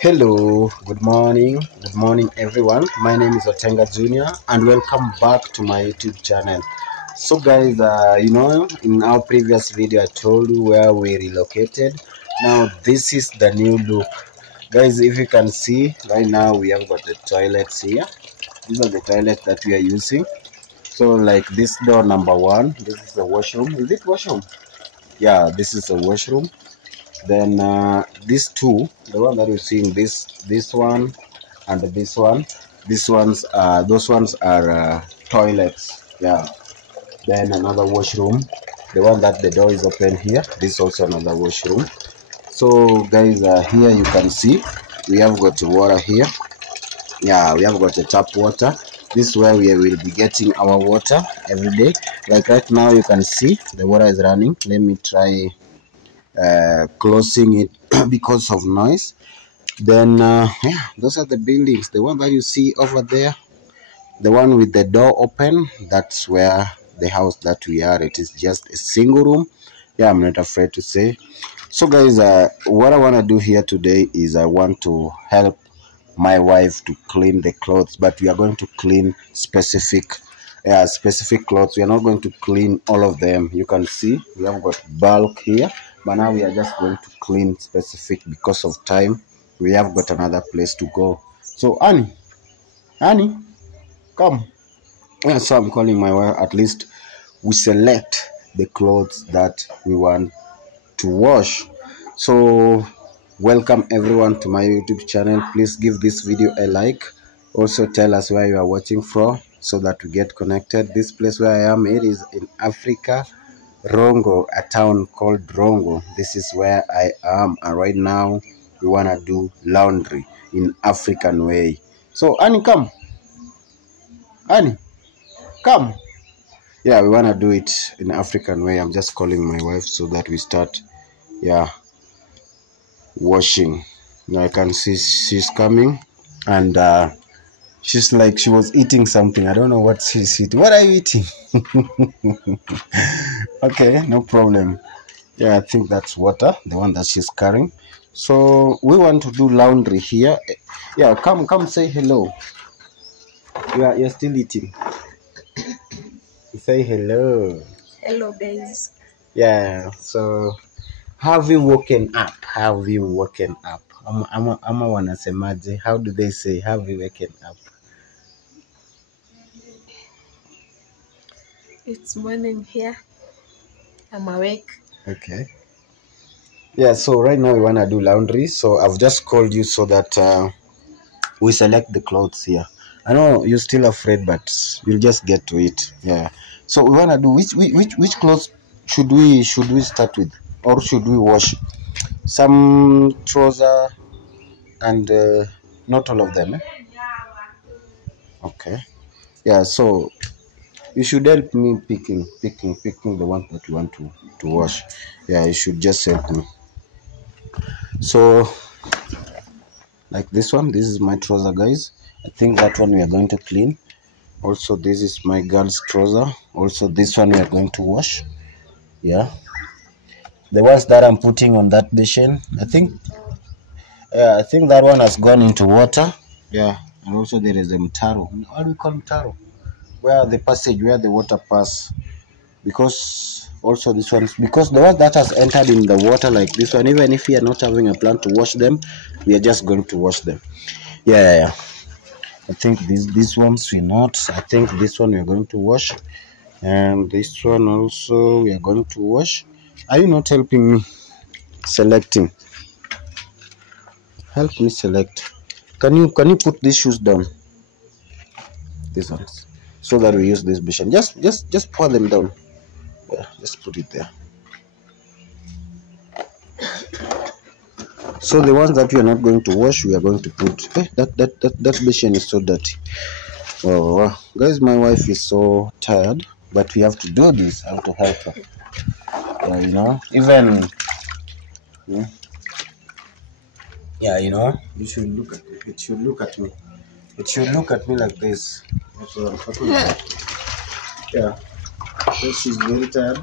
Hello, good morning everyone. My name is Otenga Junior and welcome back to my YouTube channel. So guys, in our previous video I told you where we relocated. Now this is the new look. Guys, if you can see right now we have got the toilets here. These are the toilets that we are using. So like this door number 1, this is the washroom. Is it washroom? Yeah, this is the washroom. Then these two, the one that you're seeing, this one and this one, those ones are toilets. Yeah. Then another washroom, the one that the door is open here, this is also another washroom. So guys, here you can see we have got water here. Yeah, we have got a tap water. This is where we will be getting our water every day. Like right now you can see the water is running. Let me try closing it because of noise. Then yeah, those are the buildings. The one that you see over there, the one with the door open, that's where the house that we are. It is just a single room. Yeah, I'm not afraid to say. So guys, what I want to do here today is I want to help my wife to clean the clothes, but we are going to clean specific clothes. We are not going to clean all of them. You can see we have got bulk here, but now we are just going to clean specific because of time. We have got another place to go. So Annie, come. Yeah, so I'm calling my wife. At least we select the clothes that we want to wash. So welcome everyone to my YouTube channel. Please give this video a like. Also tell us where you are watching from so that we get connected. This place where I am, it is in Africa, Rongo, a town called Rongo. This is where I am, and right now we want to do laundry in African way. So Annie, come. Annie, come. Yeah, we want to do it in African way. I'm just calling my wife so that we start washing. Now I can see she's coming, and she's like, she was eating something. I don't know what she's eating. What are you eating? Okay, no problem. Yeah, I think that's water, the one that she's carrying. So we want to do laundry here. Yeah, come say hello. You're still eating. Say hello. Hello guys. Yeah, so have you woken up? Have you woken up? Ama wanasemaje? How do they say have you woken up? It's morning here. I'm awake. Okay. Yeah, so right now we want to do laundry. So I've just called you so that we select the clothes here. I know you're still afraid, but we'll just get to it. Yeah. So we want to do which clothes should we start with, or should we wash? Some trouser and not all of them. Eh? Okay. Yeah. So you should help me picking the one that you want to wash. Yeah, you should just help me. So like this one, this is my trouser, guys. I think that one we are going to clean. Also this is my girl's trouser. Also this one we are going to wash. Yeah, the ones that I'm putting on that basin, I think that one has gone into water. Yeah, and also there is a mtaro. What do we call mtaro? Where the passage where the water pass. Because also this one, because the one that has entered in the water like this one, even if we are not having a plan to wash them, we are just going to wash them. Yeah. I think these ones we not. I think this one we are going to wash, and this one also we are going to wash. Are you not helping me selecting? Help me select. Can you put these shoes down? These ones, so that we use this basin. Just pour them down. Yeah, just put it there. So the ones that we are not going to wash, we are going to put. That basin is so dirty. Oh, guys, my wife is so tired, but we have to do this. I have to help her. Even you should look at it. It should look at me. It should look at me like this. That's what I'm talking about. Yeah, so she's very tired.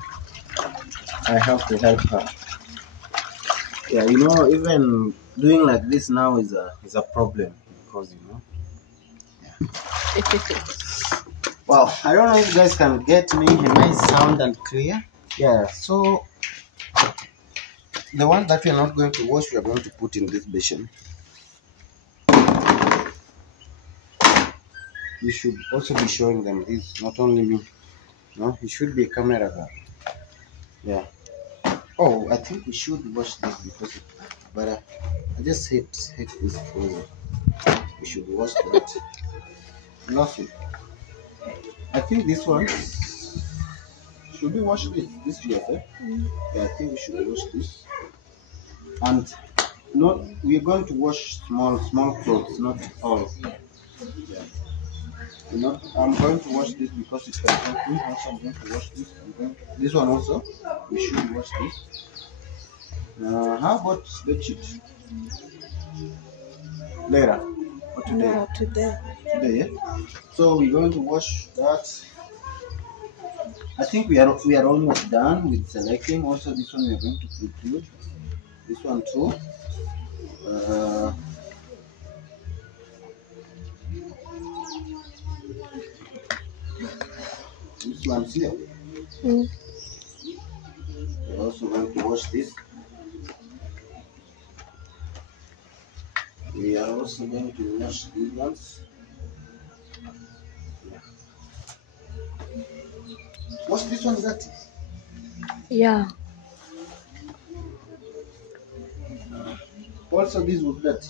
I have to help her. Yeah, even doing like this now is a problem because Wow, I don't know if you guys can get me a nice sound and clear. Yeah, so the one that we are not going to wash, we are going to put in this basin. You should also be showing them this, not only me. No, it should be a camera guy. Yeah. Oh, I think we should wash this because, but I just hate this frozen. We should wash that. Nothing. I think this one should we wash this? This yes, eh? Yeah, I think we should wash this. And not we're going to wash small clothes, not all. Yeah. I'm going to wash this because it's help me. Also, I'm going to wash this. This one also. We should wash this. How about the sheet? Later or today? No, today. Today, yeah. So we're going to wash that. I think we are almost done with selecting. Also, this one we are going to include. This one too. This one's here. We're also going to wash this. We are also going to wash these ones. Yeah. Wash this one, that. Yeah. Also, this was that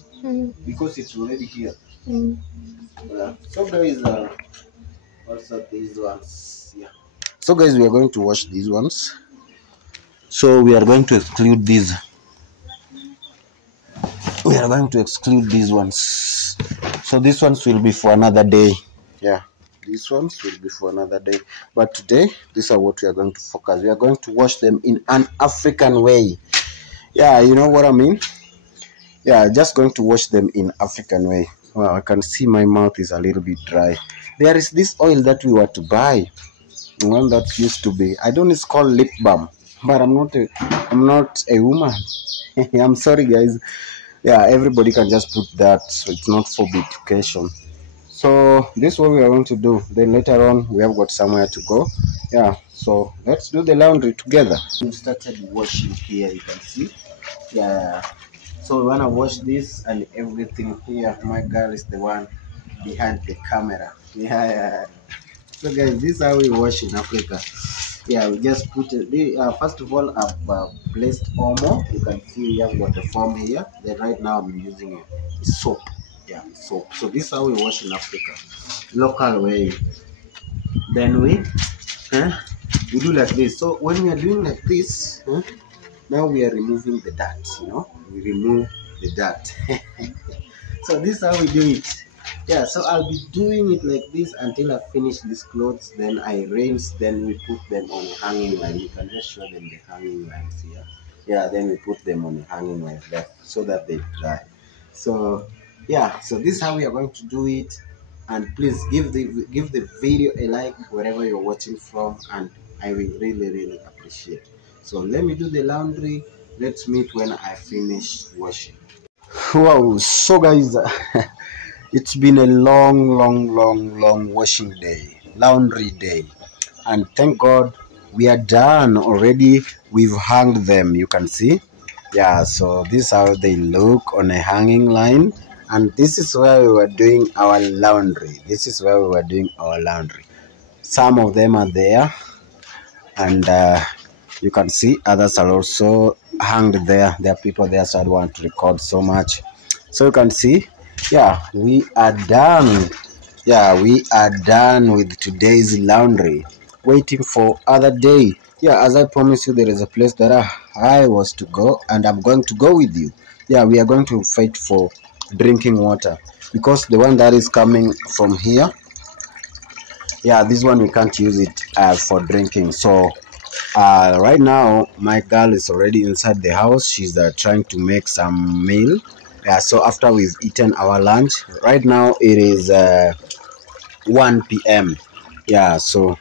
because it's already here. So guys, also these ones. Yeah. So guys, we are going to wash these ones. So we are going to exclude these. We are going to exclude these ones. So these ones will be for another day. Yeah, these ones will be for another day. But today, these are what we are going to focus. We are going to wash them in an African way. Yeah, you know what I mean? Yeah, just going to wash them in African way. Well, I can see my mouth is a little bit dry. There is this oil that we were to buy. The one that used to be. I don't know, it's called lip balm. But I'm not a woman. I'm sorry guys. Yeah, everybody can just put that, so it's not for beautification. So this is what we are going to do. Then later on we have got somewhere to go. Yeah, so let's do the laundry together. We started washing here, you can see. Yeah, so we want to wash this and everything here. My girl is the one behind the camera. Yeah. So guys, this is how we wash in Africa. Yeah, we just put it. First of all, I've placed Omo. You can see we have got the foam here. Then right now I'm using soap. Yeah, soap. So this is how we wash in Africa, local way. Then we do like this. So when we are doing like this, now we are removing the dirt. We remove the dirt. So this is how we do it. Yeah, so I'll be doing it like this until I finish these clothes. Then I rinse. Then we put them on a hanging line. You can just show them the hanging lines here. Yeah, then we put them on a hanging line there so that they dry. So yeah, so this is how we are going to do it. And please give the video a like wherever you're watching from, and I will really appreciate. So let me do the laundry. Let's meet when I finish washing. Wow, so guys. It's been a long washing day, laundry day, and thank God we are done already. We've hung them, you can see. Yeah, so this is how they look on a hanging line, and this is where we were doing our laundry. Some of them are there, and you can see others are also hanged there. There are people there, so I don't want to record so much. So you can see. Yeah, we are done. Yeah, we are done with today's laundry. Waiting for other day. Yeah, as I promised you, there is a place that I was to go, and I'm going to go with you. Yeah, we are going to fight for drinking water because the one that is coming from here, yeah, this one we can't use it for drinking. So right now my girl is already inside the house. She's trying to make some meal. Yeah, so after we've eaten our lunch, right now it is 1 p.m. Yeah, so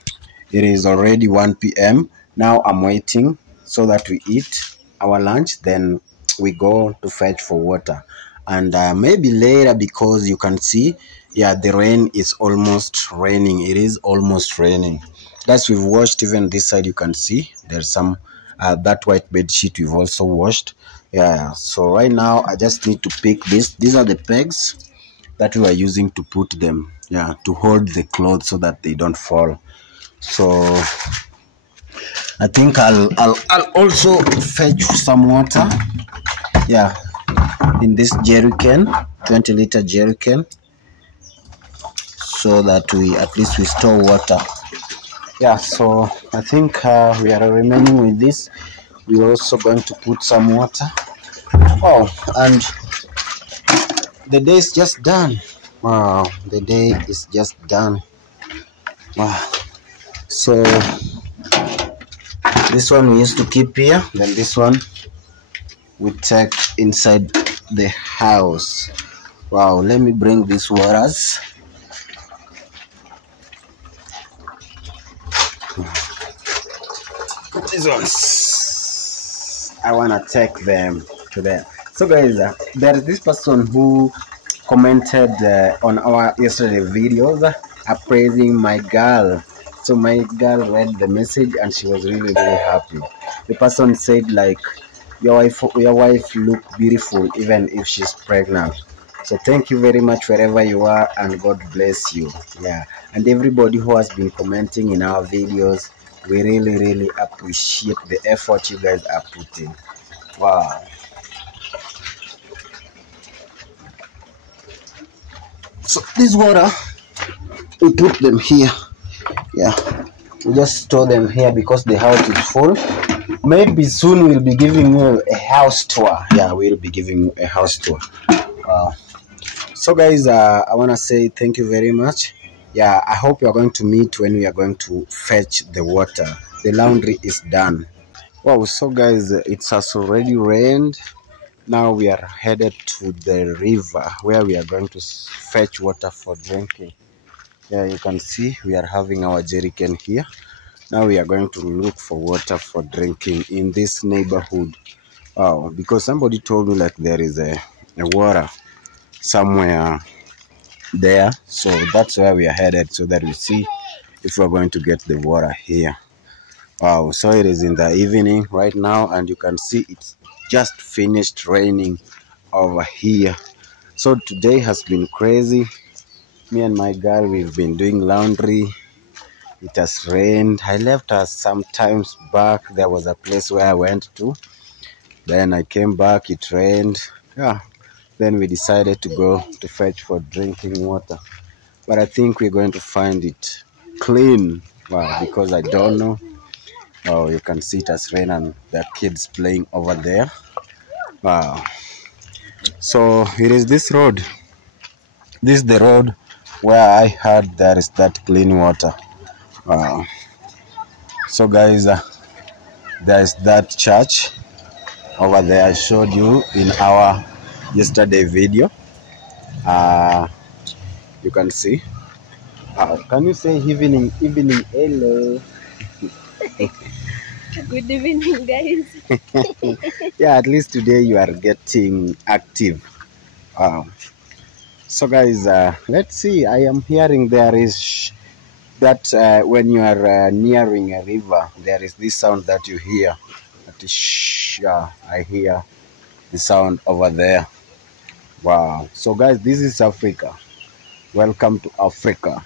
it is already 1 p.m. Now I'm waiting so that we eat our lunch. Then we go to fetch for water. And maybe later, because you can see, yeah, the rain is almost raining. It is almost raining. Guys, we've washed even this side. You can see there's some that white bed sheet we've also washed. Yeah, so right now I just need to pick this. These are the pegs that we are using to put them, yeah, to hold the clothes so that they don't fall. So I think I'll also fetch some water, yeah, in this jerrycan, 20-liter jerrycan, so that we at least we store water. Yeah, so I think we are remaining with this. We're also going to put some water. Oh, and the day is just done. Wow, the day is just done. Wow. So this one we used to keep here, then this one we take inside the house. Wow, let me bring these waters. These ones, I wanna take them to them. So guys, there is this person who commented on our yesterday videos appraising my girl. So my girl read the message and she was really happy. The person said like, your wife look beautiful even if she's pregnant. So thank you very much wherever you are, and God bless you. Yeah, and everybody who has been commenting in our videos, we really appreciate the effort you guys are putting. Wow. So this water, we put them here. Yeah, we just store them here because the house is full. Maybe soon we'll be giving you a house tour. Yeah, we'll be giving you a house tour. So guys, I want to say thank you very much. Yeah, I hope you're going to meet when we are going to fetch the water. The laundry is done. Wow, so guys, it has already rained. Now we are headed to the river where we are going to fetch water for drinking. Yeah, you can see we are having our jerrycan here. Now we are going to look for water for drinking in this neighborhood. Oh, because somebody told me like there is a water somewhere there. So that's where we are headed, so that we see if we're going to get the water here. Wow, so it is in the evening right now, and you can see it's just finished raining over here. So today has been crazy. Me and my girl, we've been doing laundry. It has rained. I left her some times back. There was a place where I went to. Then I came back, it rained. Yeah. Then we decided to go to fetch for drinking water. But I think we're going to find it clean. Wow, because I don't know. Oh, you can see it has rained and there are kids playing over there. Wow. So it is this road. This is the road where I heard there is that clean water. Wow. So guys, there is that church over there I showed you in our yesterday video. You can see. Can you say evening? Hello. Good evening, guys. Yeah, at least today you are getting active. So guys, let's see. I am hearing there is that when you are nearing a river, there is this sound that you hear. That is shh. Yeah, I hear the sound over there. Wow. So guys, this is Africa. Welcome to Africa.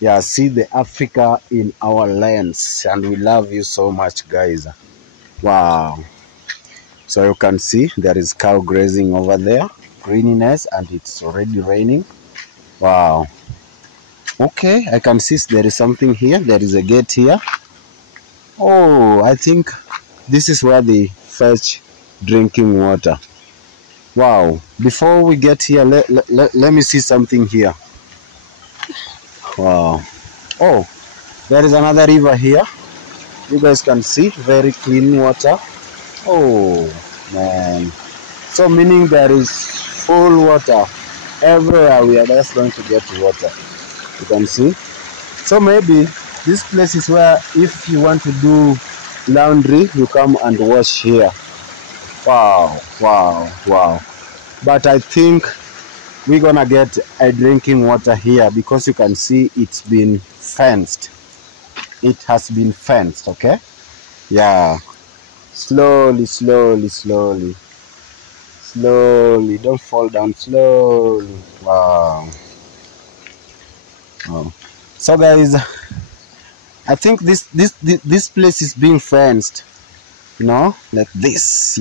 Yeah, see the Africa in our lands, and we love you so much, guys. Wow. So you can see there is cow grazing over there, greeniness, and it's already raining. Wow. Okay, I can see there is something here. There is a gate here. Oh, I think this is where they fetch drinking water. Wow. Before we get here, let me see something here. Wow. Oh, there is another river here. You guys can see very clean water. Oh man. So meaning there is full water everywhere. We are just going to get water. You can see. So maybe this place is where if you want to do laundry, you come and wash here. Wow, wow, wow. But I think we're gonna get a drinking water here because you can see it's been fenced. It has been fenced, okay? Yeah. Slowly, slowly, slowly. Slowly. Don't fall down. Slowly. Wow. Oh. So guys, I think this place is being fenced, like this,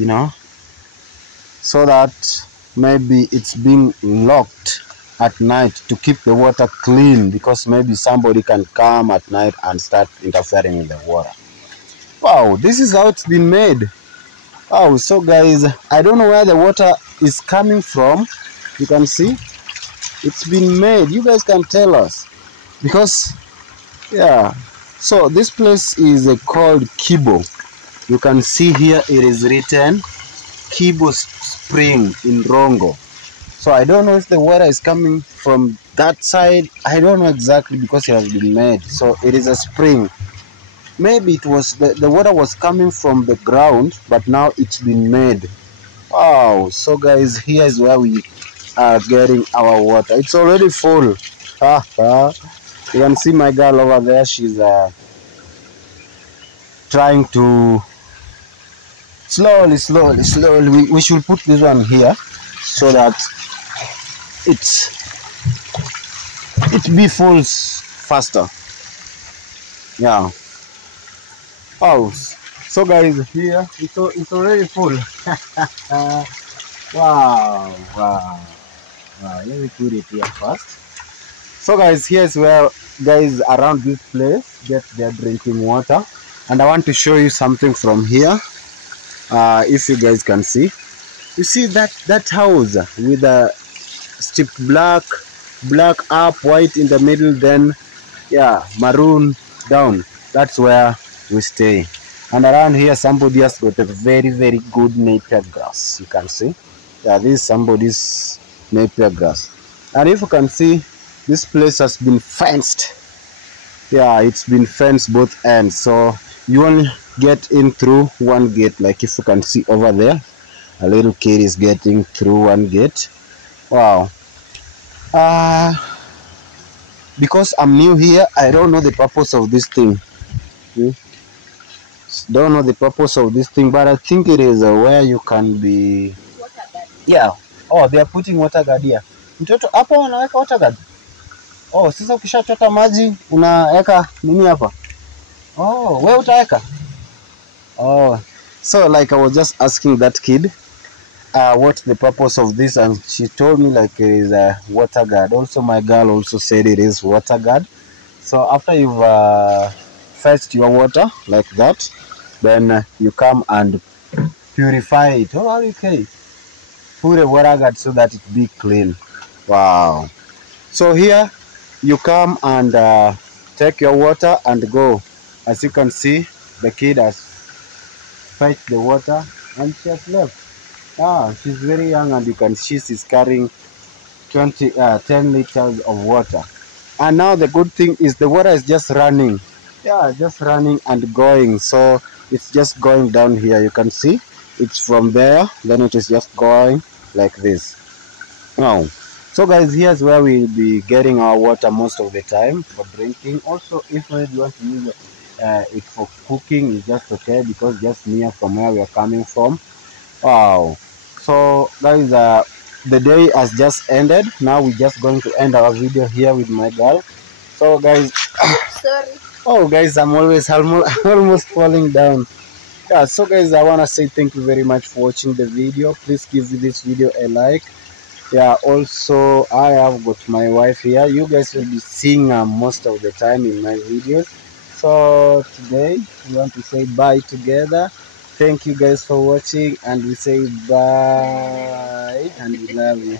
so that maybe it's being locked at night to keep the water clean, because maybe somebody can come at night and start interfering with the water. Wow, this is how it's been made. Oh, so guys, I don't know where the water is coming from. You can see it's been made. You guys can tell us, because yeah. So this place is called Kibo. You can see here it is written Kibo Spring in Rongo. So I don't know if the water is coming from that side. I don't know exactly, because it has been made. So it is a spring. Maybe it was the water was coming from the ground, but now it's been made. Wow. So guys, here is where we are getting our water. It's already full. You can see my girl over there. She's trying to slowly. We should put this one here so that it be full faster. Yeah. Oh, so guys, here it's already full. Wow, wow, wow. Let me put it here first. So guys, here's where guys around this place get their drinking water, and I want to show you something from here. If you guys can see, you see that house with a strip black up, white in the middle, then yeah, maroon down. That's where we stay. And around here somebody has got a very good napier grass. You can see, yeah, this is somebody's napier grass. And if you can see, this place has been fenced. Yeah, it's been fenced both ends, so you only get in through one gate. Like if you can see over there, a little kid is getting through one gate. Wow. Because I'm new here, I don't know the purpose of this thing. Don't know the purpose of this thing, but I think it is where you can be. Yeah. Oh, they are putting water guard here. Mtoto hapa wanaweka water guard. Oh, sasa ukishachota maji unaweka nini hapa? Oh, wewe utaweka? Oh. So like I was just asking that kid what's the purpose of this, and she told me like it is a water guard. Also my girl also said it is water guard. So after you've fetched your water like that, then you come and purify it. Oh, okay. Put a water guard so that it be clean. Wow. So here you come and take your water and go. As you can see, the kid has fetched the water and she has left. She's very young, and you can see she's carrying 10 liters of water. And now the good thing is the water is just running. Yeah, just running and going. So it's just going down here. You can see it's from there, then it is just going like this. Now, so guys, here's where we'll be getting our water most of the time for drinking. Also, if you want to use it for cooking, it's just okay, because just near from where we are coming from. Wow. So guys, the day has just ended. Now we're just going to end our video here with my girl. So guys, Sorry. oh guys, I'm almost falling down. Yeah, so guys, I want to say thank you very much for watching the video. Please give this video a like. Yeah, also I have got my wife here. You guys will be seeing her most of the time in my videos. So today we want to say bye together. Thank you guys for watching, and we say bye, and we love you.